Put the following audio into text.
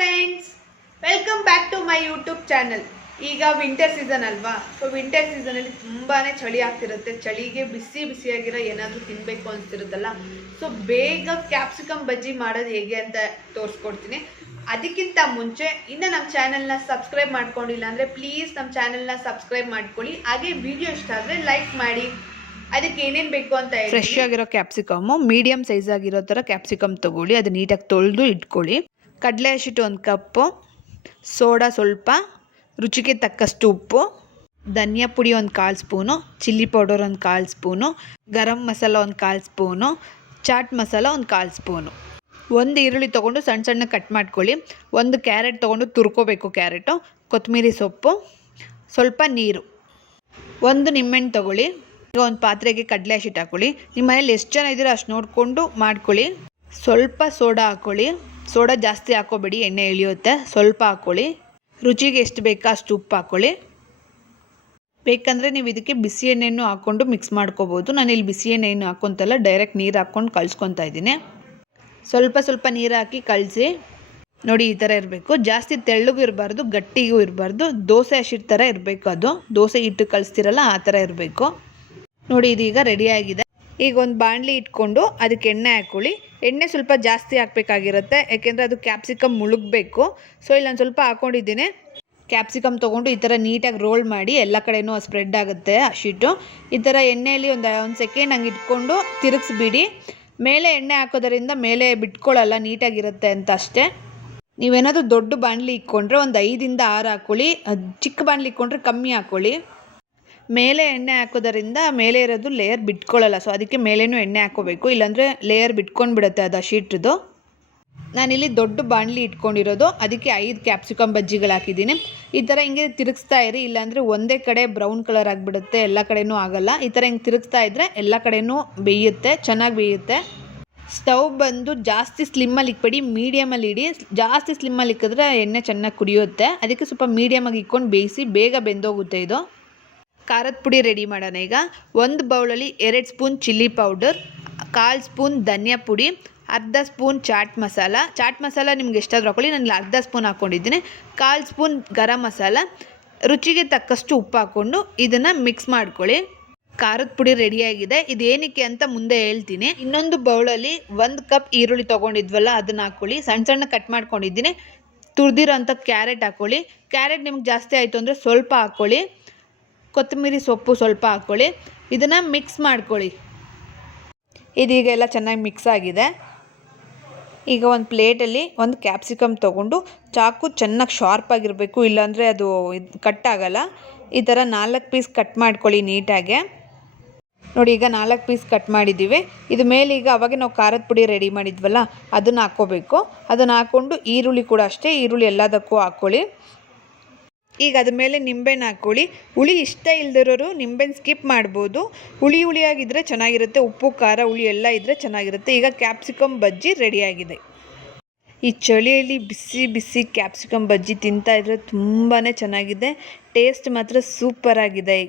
Friends welcome back to my YouTube channel ಈಗ winter season ಅಲ್ವಾ? So winter ಸೀಸನಲ್ಲಿ ತುಂಬಾ ಚಳಿ ಆಗ್ತಿರುತ್ತೆ. ಚಳಿಗೆ ಬಿಸಿ ಬಿಸಿಯಾಗಿರೋ ಏನಾದರೂ ತಿನ್ನಬೇಕು ಅನಿಸ್ತಿರುತ್ತಲ್ಲ? ಸೊ ಬೇಗ ಕ್ಯಾಪ್ಸಿಕಮ್ ಬಜ್ಜಿ ಮಾಡೋದು ಹೇಗೆ ಅಂತ ತೋರಿಸ್ಕೊಡ್ತೀನಿ. ಅದಕ್ಕಿಂತ ಮುಂಚೆ, ಇನ್ನು ನಮ್ಮ ಚಾನಲ್ನ ಸಬ್ಸ್ಕ್ರೈಬ್ ಮಾಡ್ಕೊಂಡಿಲ್ಲ ಅಂದರೆ ಪ್ಲೀಸ್ ನಮ್ಮ ಚಾನಲ್ನ ಸಬ್ಸ್ಕ್ರೈಬ್ ಮಾಡ್ಕೊಳ್ಳಿ. ಹಾಗೆ ವಿಡಿಯೋ ಇಷ್ಟ ಆದರೆ ಲೈಕ್ ಮಾಡಿ. ಅದಕ್ಕೆ ಏನೇನು ಬೇಕು ಅಂತ ಫ್ರೆಶ್ ಆಗಿರೋ ಕ್ಯಾಪ್ಸಿಕಮ್ಮು ಮೀಡಿಯಂ ಸೈಜ್ ಆಗಿರೋ ಥರ ಕ್ಯಾಪ್ಸಿಕಮ್ ತೊಗೊಳ್ಳಿ. ಅದು ನೀಟಾಗಿ ತೊಳೆದು ಇಟ್ಕೊಳ್ಳಿ. ಕಡಲೆ ಹಸಿಟ್ಟು ಒಂದು ಕಪ್ಪು, ಸೋಡಾ ಸ್ವಲ್ಪ, ರುಚಿಗೆ ತಕ್ಕಷ್ಟು ಉಪ್ಪು, ಧನಿಯಾ ಪುಡಿ ಒಂದು ಕಾಲು ಸ್ಪೂನು, ಚಿಲ್ಲಿ ಪೌಡರ್ ಒಂದು ಕಾಲು ಸ್ಪೂನು, ಗರಂ ಮಸಾಲ ಒಂದು ಕಾಲು ಸ್ಪೂನು, ಚಾಟ್ ಮಸಾಲ ಒಂದು ಕಾಲು ಸ್ಪೂನು. ಒಂದು ಈರುಳ್ಳಿ ತೊಗೊಂಡು ಸಣ್ಣ ಸಣ್ಣ ಕಟ್ ಮಾಡ್ಕೊಳ್ಳಿ. ಒಂದು ಕ್ಯಾರೆಟ್ ತೊಗೊಂಡು ತುರ್ಕೋಬೇಕು ಕ್ಯಾರೆಟು, ಕೊತ್ತಂಬರಿ ಸೊಪ್ಪು, ಸ್ವಲ್ಪ ನೀರು. ಒಂದು ನಿಂಬೆಹಣ್ಣು ತೊಗೊಳ್ಳಿ. ಈಗ ಒಂದು ಪಾತ್ರೆಗೆ ಕಡಲೆ ಹಸಿಟ್ಟು ಹಾಕೊಳ್ಳಿ. ನಿಮ್ಮ ಮನೇಲಿ ಎಷ್ಟು ಜನ ಇದ್ದೀರೋ ಅಷ್ಟು ನೋಡಿಕೊಂಡು ಮಾಡ್ಕೊಳ್ಳಿ. ಸ್ವಲ್ಪ ಸೋಡಾ ಹಾಕ್ಕೊಳ್ಳಿ ಸೋಡಾ ಜಾಸ್ತಿ ಹಾಕೋಬೇಡಿ, ಎಣ್ಣೆ ಇಳಿಯುತ್ತೆ ಸ್ವಲ್ಪ ಹಾಕ್ಕೊಳ್ಳಿ ರುಚಿಗೆ ಎಷ್ಟು ಬೇಕೋ ಅಷ್ಟು ಉಪ್ಪು ಹಾಕ್ಕೊಳ್ಳಿ ಬೇಕಂದರೆ ನೀವು ಇದಕ್ಕೆ ಬಿಸಿ ಎಣ್ಣೆಯನ್ನು ಹಾಕ್ಕೊಂಡು ಮಿಕ್ಸ್ ಮಾಡ್ಕೋಬೋದು. ನಾನು ಇಲ್ಲಿ ಬಿಸಿ ಎಣ್ಣೆಯನ್ನು ಹಾಕ್ಕೊತಲ್ಲ ಡೈರೆಕ್ಟ್ ನೀರು ಹಾಕ್ಕೊಂಡು ಕಳ್ಸ್ಕೊತಾ ಇದ್ದೀನಿ. ಸ್ವಲ್ಪ ಸ್ವಲ್ಪ ನೀರು ಹಾಕಿ ಕಳಿಸಿ. ನೋಡಿ, ಈ ಥರ ಇರಬೇಕು. ಜಾಸ್ತಿ ತೆಳ್ಳಗೂ ಇರಬಾರ್ದು, ಗಟ್ಟಿಗೂ ಇರಬಾರ್ದು. ದೋಸೆ ಹಸಿಟ್ಟು ಥರ ಇರಬೇಕು ಅದು. ದೋಸೆ ಹಿಟ್ಟು ಕಳಿಸ್ತಿರಲ್ಲ, ಆ ಥರ ಇರಬೇಕು. ನೋಡಿ, ಇದೀಗ ರೆಡಿ ಆಗಿದೆ. ಈಗ ಒಂದು ಬಾಣಲಿ ಇಟ್ಕೊಂಡು ಅದಕ್ಕೆ ಎಣ್ಣೆ ಹಾಕ್ಕೊಳ್ಳಿ. ಎಣ್ಣೆ ಸ್ವಲ್ಪ ಜಾಸ್ತಿ ಹಾಕಬೇಕಾಗಿರುತ್ತೆ, ಯಾಕೆಂದರೆ ಅದು ಕ್ಯಾಪ್ಸಿಕಮ್ ಮುಳುಗಬೇಕು. ಸೊ ಇಲ್ಲಿ ನಾನು ಸ್ವಲ್ಪ ಹಾಕ್ಕೊಂಡಿದ್ದೀನಿ ಕ್ಯಾಪ್ಸಿಕಮ್ ತೊಗೊಂಡು ಈ ಥರ ನೀಟಾಗಿ ರೋಲ್ ಮಾಡಿ ಎಲ್ಲ ಕಡೆನೂ ಸ್ಪ್ರೆಡ್ ಆಗುತ್ತೆ ಆ ಶೀಟು ಈ ಥರ ಎಣ್ಣೆಯಲ್ಲಿ ಒಂದು ಒಂದು ಸೆಕೆಂಡ್ ಹಂಗೆ ಇಟ್ಕೊಂಡು ತಿರುಗಿಸ್ಬಿಡಿ. ಮೇಲೆ ಎಣ್ಣೆ ಹಾಕೋದರಿಂದ ಮೇಲೆ ಬಿಟ್ಕೊಳ್ಳಲ್ಲ, ನೀಟಾಗಿರುತ್ತೆ ಅಂತ ಅಷ್ಟೇ. ನೀವೇನಾದರೂ ದೊಡ್ಡ ಬಾಣಲಿ ಇಕ್ಕೊಂಡ್ರೆ ಒಂದು ಐದಿಂದ ಆರು ಹಾಕ್ಕೊಳ್ಳಿ. ಚಿಕ್ಕ ಬಾಣಲಿ ಇಕ್ಕೊಂಡ್ರೆ ಕಮ್ಮಿ ಹಾಕ್ಕೊಳ್ಳಿ. ಮೇಲೆ ಎಣ್ಣೆ ಹಾಕೋದರಿಂದ ಮೇಲೆ ಇರೋದು ಲೇಯರ್ ಬಿಟ್ಕೊಳ್ಳಲ್ಲ. ಸೊ ಅದಕ್ಕೆ ಮೇಲೇನೂ ಎಣ್ಣೆ ಹಾಕೋಬೇಕು. ಇಲ್ಲಾಂದರೆ ಲೇಯರ್ ಬಿಟ್ಕೊಂಡು ಬಿಡುತ್ತೆ ಅದು ಶೀಟ್ದು ನಾನಿಲ್ಲಿ ದೊಡ್ಡ ಬಾಣಲಿ ಇಟ್ಕೊಂಡಿರೋದು. ಅದಕ್ಕೆ ಐದು ಕ್ಯಾಪ್ಸಿಕಮ್ ಬಜ್ಜಿಗಳು ಹಾಕಿದ್ದೀನಿ. ಈ ಥರ ಹಿಂಗೆ ತಿರುಗಿಸ್ತಾ ಇರಿ. ಇಲ್ಲಾಂದರೆ ಒಂದೇ ಕಡೆ ಬ್ರೌನ್ ಕಲರ್ ಆಗಿಬಿಡುತ್ತೆ. ಎಲ್ಲ ಕಡೆನೂ ಆಗಲ್ಲ. ಈ ಥರ ಹಿಂಗೆ ತಿರುಗಿಸ್ತಾ ಇದ್ದರೆ ಎಲ್ಲ ಕಡೆನೂ ಬೇಯುತ್ತೆ. ಚೆನ್ನಾಗಿ ಬೇಯುತ್ತೆ. ಸ್ಟವ್ ಬಂದು ಜಾಸ್ತಿ ಸ್ಲಿಮ್ಮಲ್ಲಿ ಇಕ್ಬೇಡಿ. ಮೀಡಿಯಮಲ್ಲಿ ಇಡಿ. ಜಾಸ್ತಿ ಸ್ಲಿಮ್ಮಲ್ಲಿ ಇಕ್ಕಿದ್ರೆ ಎಣ್ಣೆ ಚೆನ್ನಾಗಿ ಕುಡಿಯುತ್ತೆ. ಅದಕ್ಕೆ ಸ್ವಲ್ಪ ಮೀಡಿಯಮಾಗಿ ಇಕ್ಕೊಂಡು ಬೇಯಿಸಿ ಬೇಗ ಬೆಂದೋಗುತ್ತೆ ಇದು. ಖಾರದ ಪುಡಿ ರೆಡಿ ಮಾಡೋಣ ಈಗ. ಒಂದು ಬೌಲಲ್ಲಿ ಎರಡು ಸ್ಪೂನ್ ಚಿಲ್ಲಿ ಪೌಡರ್, ಕಾಲು ಸ್ಪೂನ್ ಧನಿಯಾ ಪುಡಿ, ಅರ್ಧ ಸ್ಪೂನ್ ಚಾಟ್ ಮಸಾಲ. ಚಾಟ್ ಮಸಾಲ ನಿಮ್ಗೆ ಎಷ್ಟಾದರೂ ಹಾಕೊಳ್ಳಿ, ನಾನು ಅರ್ಧ ಸ್ಪೂನ್ ಹಾಕ್ಕೊಂಡಿದ್ದೀನಿ ಕಾಲು ಸ್ಪೂನ್ ಗರಂ ಮಸಾಲ, ರುಚಿಗೆ ತಕ್ಕಷ್ಟು ಉಪ್ಪು ಹಾಕ್ಕೊಂಡು ಇದನ್ನು ಮಿಕ್ಸ್ ಮಾಡ್ಕೊಳ್ಳಿ. ಖಾರದ ಪುಡಿ ರೆಡಿಯಾಗಿದೆ ಇದೇನಕ್ಕೆ ಅಂತ ಮುಂದೆ ಹೇಳ್ತೀನಿ. ಇನ್ನೊಂದು ಬೌಲಲ್ಲಿ ಒಂದು ಕಪ್ ಈರುಳ್ಳಿ ತೊಗೊಂಡಿದ್ವಲ್ಲ, ಅದನ್ನು ಹಾಕ್ಕೊಳ್ಳಿ ಸಣ್ಣ ಸಣ್ಣ ಕಟ್ ಮಾಡ್ಕೊಂಡಿದ್ದೀನಿ. ತುರಿದಿರೋ ಅಂಥ ಕ್ಯಾರೆಟ್ ಹಾಕ್ಕೊಳ್ಳಿ ಕ್ಯಾರೆಟ್ ನಿಮ್ಗೆ ಜಾಸ್ತಿ ಆಯಿತು ಅಂದರೆ ಸ್ವಲ್ಪ ಹಾಕ್ಕೊಳ್ಳಿ ಕೊತ್ತಂಬರಿ ಸೊಪ್ಪು ಸ್ವಲ್ಪ ಹಾಕ್ಕೊಳ್ಳಿ. ಇದನ್ನು ಮಿಕ್ಸ್ ಮಾಡ್ಕೊಳ್ಳಿ. ಇದೀಗ ಎಲ್ಲ ಚೆನ್ನಾಗಿ ಮಿಕ್ಸ್ ಆಗಿದೆ. ಈಗ ಒಂದು ಪ್ಲೇಟಲ್ಲಿ ಒಂದು ಕ್ಯಾಪ್ಸಿಕಮ್ ತೊಗೊಂಡು ಚಾಕು ಚೆನ್ನಾಗಿ ಶಾರ್ಪ್ ಆಗಿರಬೇಕು, ಇಲ್ಲಾಂದರೆ ಅದು ಇದು ಕಟ್ ಆಗಲ್ಲ. ಈ ಥರ ನಾಲ್ಕು ಪೀಸ್ ಕಟ್ ಮಾಡ್ಕೊಳ್ಳಿ ನೀಟಾಗೆ. ನೋಡಿ, ಈಗ ನಾಲ್ಕು ಪೀಸ್ ಕಟ್ ಮಾಡಿದ್ದೀವಿ. ಇದು ಮೇಲೆ ಈಗ ಅವಾಗ ನಾವು ಖಾರದ ಪುಡಿ ರೆಡಿ ಮಾಡಿದ್ವಲ್ಲ, ಅದನ್ನು ಹಾಕ್ಕೋಬೇಕು. ಅದನ್ನು ಹಾಕ್ಕೊಂಡು ಈರುಳ್ಳಿ ಕೂಡ ಅಷ್ಟೇ, ಈರುಳ್ಳಿ ಎಲ್ಲದಕ್ಕೂ ಹಾಕ್ಕೊಳ್ಳಿ. ಈಗ ಅದ್ರ ಮೇಲೆ ನಿಂಬೆಹಣ್ಣು ಹಾಕ್ಕೊಳ್ಳಿ. ಹುಳಿ ಇಷ್ಟ ಇಲ್ದಿರೋರು ನಿಂಬೆಹಣ್ಣು ಸ್ಕಿಪ್ ಮಾಡ್ಬೋದು. ಹುಳಿ ಹುಳಿಯಾಗಿದ್ದರೆ ಚೆನ್ನಾಗಿರುತ್ತೆ, ಉಪ್ಪು, ಖಾರ, ಹುಳಿ ಎಲ್ಲ ಇದ್ದರೆ ಚೆನ್ನಾಗಿರುತ್ತೆ. ಈಗ ಕ್ಯಾಪ್ಸಿಕಮ್ ಬಜ್ಜಿ ರೆಡಿಯಾಗಿದೆ. ಈ ಚಳಿಯಲ್ಲಿ ಬಿಸಿ ಬಿಸಿ ಕ್ಯಾಪ್ಸಿಕಮ್ ಬಜ್ಜಿ ತಿಂತಾ ಇದ್ರೆ ತುಂಬಾ ಚೆನ್ನಾಗಿದೆ. ಟೇಸ್ಟ್ ಮಾತ್ರ ಸೂಪರ್ ಆಗಿದೆ.